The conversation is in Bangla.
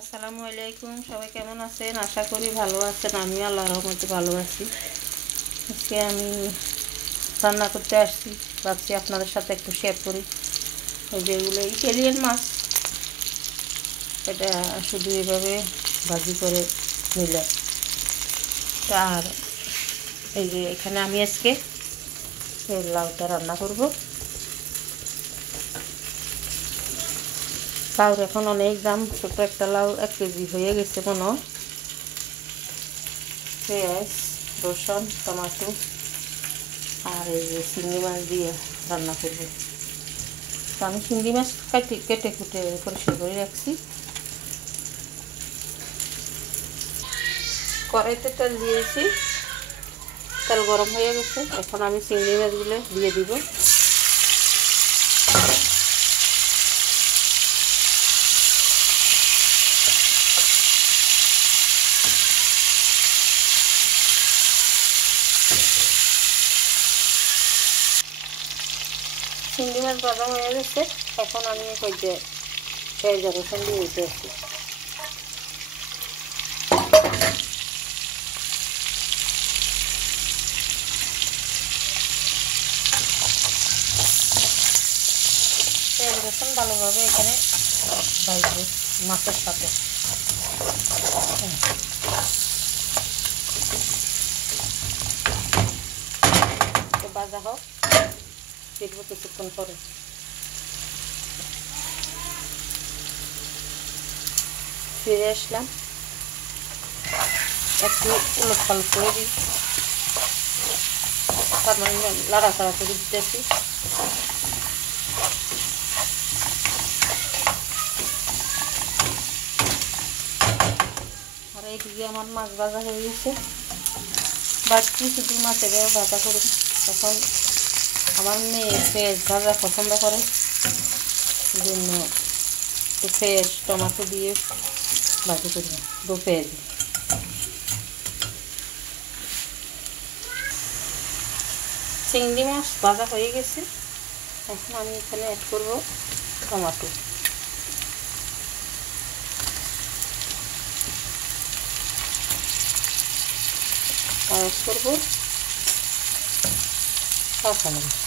আসসালামু আলাইকুম, সবাই কেমন আছেন? আশা করি ভালো আছেন। আমি আল্লাহর রহমতে ভালো আছি। আজকে আমি রান্না করতে আসছি, ভাবছি আপনাদের সাথে একটু শেয়ার করি। এই যেগুলো ইটালিয়ান মাছ, এটা শুধু এভাবে ভাজি করে নিলে। আর এই যে এখানে আমি আজকে এই লাউটা রান্না করব। লাউর এখন অনেক দাম, ছোটো একটা লাউ 1 কেজি হয়ে গেছে মনে হয়। পেঁয়াজ, রসুন, টমেটো আর এই যে চিংড়ি মাছ দিয়ে রান্না করব। তো আমি চিংড়ি মাছ কেটে কুটে পরিষ্কার করে রাখছি। কড়াইতে তেল দিয়েছি, তেল গরম হয়ে গেছে। এখন আমি চিংড়ি মাছগুলো দিয়ে দিব। চিংড়ি মাছ ভাজা হয়ে গেছে। এখন আমি হইতে পেঁয়াজ রসুন দিয়ে দিতেছি। পেঁয়াজ রসুন ভালোভাবে এখানে ভাজবো মাছের সাথে। ভাজা হোক, দেখবো কিছুক্ষণ পরে। ফিরে আসলাম, একটু উলট পালট করে দিই, তার মানে লাড়াচাড়া করে দিতেছি। আর এইদিকে আমার মাছ ভাজা হয়ে গেছে। বাকি শুধু মাছের ভাজা করুন। তখন আমার মেয়ে পেঁয়াজ ভাজা পছন্দ করে, জন্য একটু পেঁয়াজ টমেটো দিয়ে ভাজি করব, 2 পেঁয়াজ। চিংড়ি মাছ ভাজা হয়ে গেছে। এখন আমি এখানে অ্যাড করব টমেটো। অ্যাড করব কাঁচামরিচ।